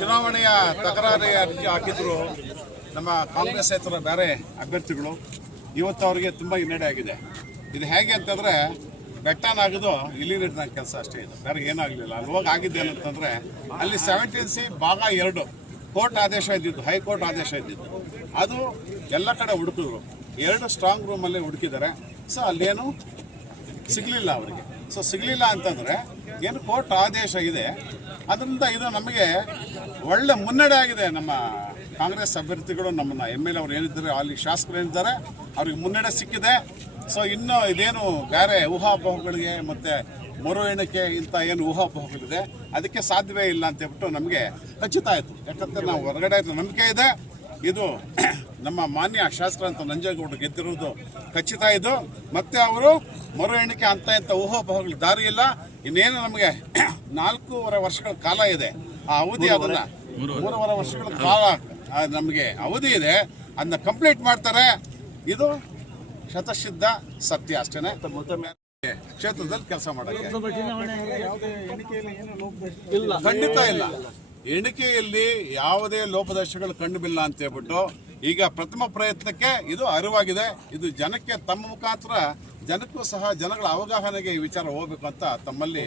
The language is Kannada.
ಚುನಾವಣೆಯ ತಕರಾರಿ ಅರ್ಜಿ ಹಾಕಿದ್ರು ನಮ್ಮ ಕಾಂಗ್ರೆಸ್ಸೇತರ ಬೇರೆ ಅಭ್ಯರ್ಥಿಗಳು. ಇವತ್ತು ಅವರಿಗೆ ತುಂಬ ಹಿನ್ನಡೆ ಆಗಿದೆ. ಇದು ಹೇಗೆ ಅಂತಂದರೆ ಬೆಟ್ಟನಾಗೋದು ಇಲ್ಲಿ ನನ್ನ ಕೆಲಸ ಅಷ್ಟೇ ಇದು, ಬೇರೆ ಏನಾಗಲಿಲ್ಲ. ಅಲ್ಲಿ ಹೋಗಿ ಆಗಿದ್ದು ಏನಂತಂದರೆ ಅಲ್ಲಿ 17C ಭಾಗ 2 ಕೋರ್ಟ್ ಆದೇಶ ಇದ್ದಿದ್ದು, ಹೈಕೋರ್ಟ್ ಆದೇಶ ಇದ್ದಿದ್ದು, ಅದು ಎಲ್ಲ ಕಡೆ ಹುಡುಕಿದ್ರು. 2 ಸ್ಟ್ರಾಂಗ್ ರೂಮಲ್ಲೇ ಹುಡುಕಿದ್ದಾರೆ. ಸೊ ಅಲ್ಲೇನು ಸಿಗಲಿಲ್ಲ ಅವರಿಗೆ. ಸೊ ಸಿಗಲಿಲ್ಲ ಅಂತಂದರೆ ಏನು ಕೋರ್ಟ್ ಆದೇಶ ಇದೆ, ಅದರಿಂದ ಇದು ನಮಗೆ ಒಳ್ಳೆ ಮುನ್ನಡೆ ಆಗಿದೆ. ನಮ್ಮ ಕಾಂಗ್ರೆಸ್ ಅಭ್ಯರ್ಥಿಗಳು, ನಮ್ಮನ್ನ MLA ಅವರು ಏನಿದ್ದಾರೆ, ಅಲ್ಲಿ ಶಾಸಕರು ಏನಿದ್ದಾರೆ, ಅವ್ರಿಗೆ ಮುನ್ನಡೆ ಸಿಕ್ಕಿದೆ. ಸೊ ಇನ್ನು ಇದೇನು ಬೇರೆ ಊಹಾಪೋಹಗಳಿಗೆ ಮತ್ತು ಮರು ಎಣಿಕೆ ಇಂಥ ಏನು ಊಹಾಪೋಹಗಳಿದೆ ಅದಕ್ಕೆ ಸಾಧ್ಯವೇ ಇಲ್ಲ ಅಂತ ಹೇಳ್ಬಿಟ್ಟು ನಮಗೆ ಖಚಿತ ಆಯಿತು. ಯಾಕಂದರೆ ನಾವು ಹೊರಗಡೆ ನಂಬಿಕೆ ಇದೆ, ಇದು ನಮ್ಮ ಮಾನ್ಯ ಶಾಸಕರಂತ ನಂಜೇಗೌಡರು ಗೆದ್ದಿರೋದು ಖಚಿತ. ಇದು ಮತ್ತೆ ಅವರು ಮರು ಎಣಿಕೆ ಅಂತ ಇಂಥ ಊಹಾಪೋಹಗಳಿಗೆ ದಾರಿ ಇಲ್ಲ. ಇನ್ನೇನು ನಮಗೆ 4.5 ವರ್ಷಗಳ ಕಾಲ ಇದೆ, ಆ ಅವಧಿ, ಅದನ್ನ 3.5 ವರ್ಷಗಳ ಕಾಲ ನಮಗೆ ಅವಧಿ ಇದೆ, ಅದನ್ನ ಕಂಪ್ಲೀಟ್ ಮಾಡ್ತಾರೆ. ಇದು ಶತಸಿದ್ಧ ಸತ್ಯ ಅಷ್ಟೇನೆ. ಕ್ಷೇತ್ರದಲ್ಲಿ ಕೆಲಸ ಮಾಡೋಕ್ಕೆ ಖಂಡಿತ ಇಲ್ಲ. ಎಣಿಕೆಯಲ್ಲಿ ಯಾವುದೇ ಲೋಪದೋಷಗಳು ಕಂಡುಬಿಲ್ಲ ಅಂತ ಹೇಳ್ಬಿಟ್ಟು ಈಗ ಪ್ರಥಮ ಪ್ರಯತ್ನಕ್ಕೆ ಇದು ಅರಿವಾಗಿದೆ. ಇದು ಜನಕ್ಕೆ ತಮ್ಮ ಮುಖಾಂತರ ಜನಕ್ಕೂ ಸಹ ಜನಗಳ ಅವಗಾಹನೆಗೆ ಈ ವಿಚಾರ ಹೋಗ್ಬೇಕು ಅಂತ ತಮ್ಮಲ್ಲಿ